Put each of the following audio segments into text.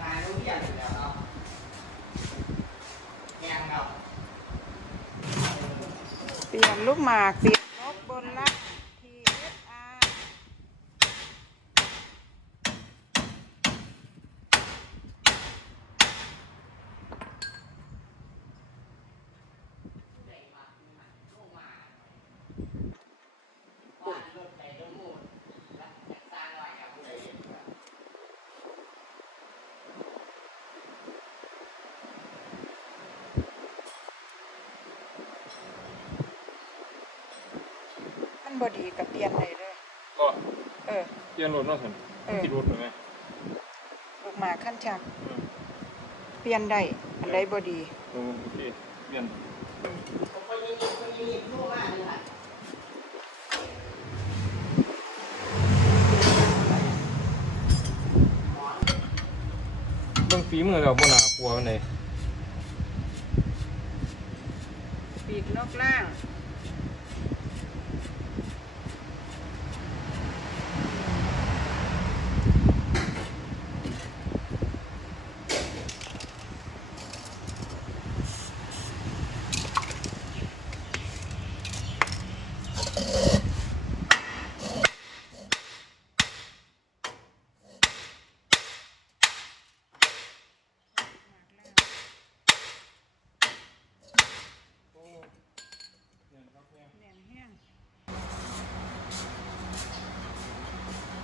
นายรู้เรียนอยู่แล้วเนาะแกงเราเปลี่ยนลูกหมากเปลี่ยนล่าง TSR ว่ารถไหนรถมูดแล้วอยากสร้างอะไรกับผู้ใดเห็นแบบ มันบดีกับเปลี่ยนได้เลยก็เออเปลี่ยนรถเนาะสิเออติดรถเลยไหมลูกหมากขั้นชักอืมเปลี่ยนได้อันใดบดีโอเคเปลี่ยนผมคนยิงคนยิงรู้มากเลยค่ะเบิ่งฝีมือเราบ่น่ากลัวปานใดปีกนกล่าง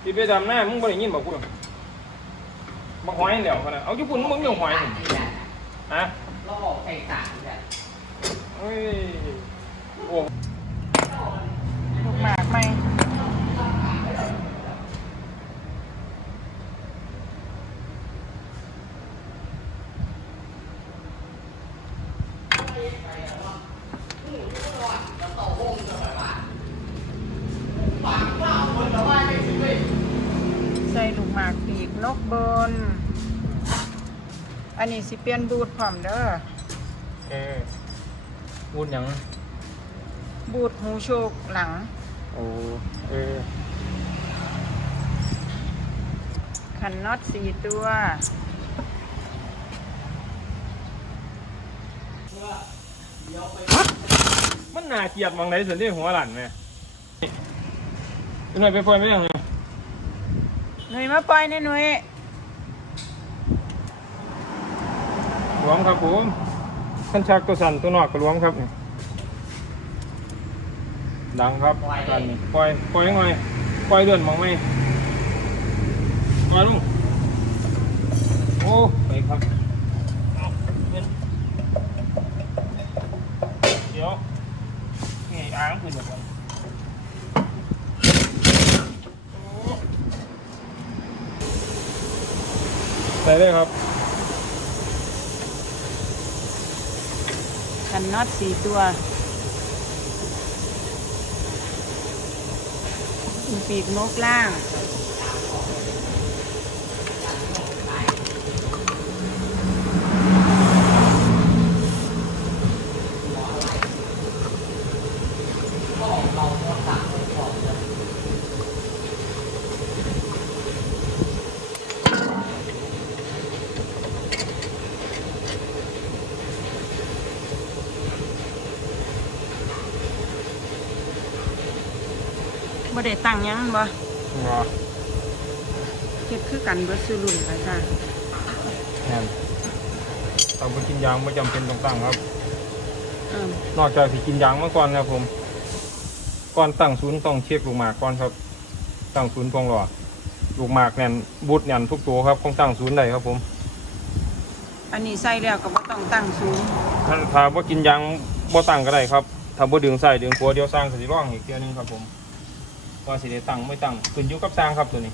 ที่ไปดำหน้ามึงบ่ได้ยินบ่กูบักหอยเดี๋ยวพุ่นน่ะเอาญี่ปุ่นมึงยังหอยพุ่นฮะเราบอกใส่สารแบบเฮ้ยโอ้ลูกหมากไหม ปากเปล่าคนละว่าไม่ถึงเลย ใส่ลูกหมากปีกนกบน อันนี้สิเปลี่ยนบูทพร้อมเด้อเออพูดหยังบูทหูโชกหลัง โอ้เออขันน็อตสี่ตัวมันน่าเกลียดหมองไหนสิที่หัวหลั่นแม่จังไดไปปล่อยไปยังไง หนุ่ยมาปล่อยในหนุ่ยรวมครับผมขั้นชักตัวสั่นตัวนอกก็รวมครับนี่ดังครับดันนี่ปล่อยปล่อยยังไงปล่อยเดือนมองไหมมาลุงโอ้ไปครับเอาเงินเดี๋ยวนี่อ่างขึ้นแบบนี้ ใส่เลยครับขันน็อตสี่ตัวปีกนกล่าง บ่ได้ตั้งหยังบ่งอเฮ็ดคือกันเบิดซื้อรุ่นไปจ้ะแน่นเราไปกินยางไม่จำเป็นต้องตั้งครับ เออนอกจากที่กินยางมาก่อนครับผม ก่อนตั้งศูนย์ต้องเช็คลูกหมากก่อนครับ ตั้งศูนย์พวงหล่อลูกหมากแน่นบูดแน่นทุกตัวครับคงตั้งศูนย์ได้ครับผมอันนี้ใส่แล้วก็บ่ต้องตั้งสูงถ้าถ้าว่ากินยางบ่ตั้งก็ได้ครับถ้าบ่ดึงใส่ดึงขัวเดียวสร้างก็สิร่องอีกเที่ยวหนึงครับผม ว่าสิได้ตั้งไม่ตั้งขึ้นอยู่กับสร้างครับตัวนี้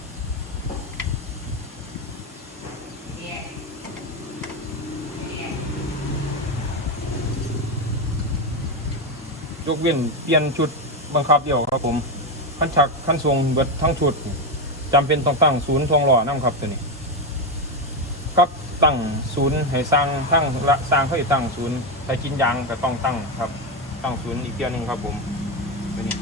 ยกเว้นเปลี่ยนชุดบังคับเดียวครับผมขั้นชักขั้นทรงเบิดทั้งชุดจำเป็นต้องตั้งศูนย์ทวงหล่อนั่ครับตัวนี้กับตั้งศูนย์ให้สร้างทั้งละสร้างเขาให้ตั้งศูนย์ถ้ากินยางก็ต้องตั้งครับ ตั้งศูนย์อีกเดียวหนึงครับผมนี่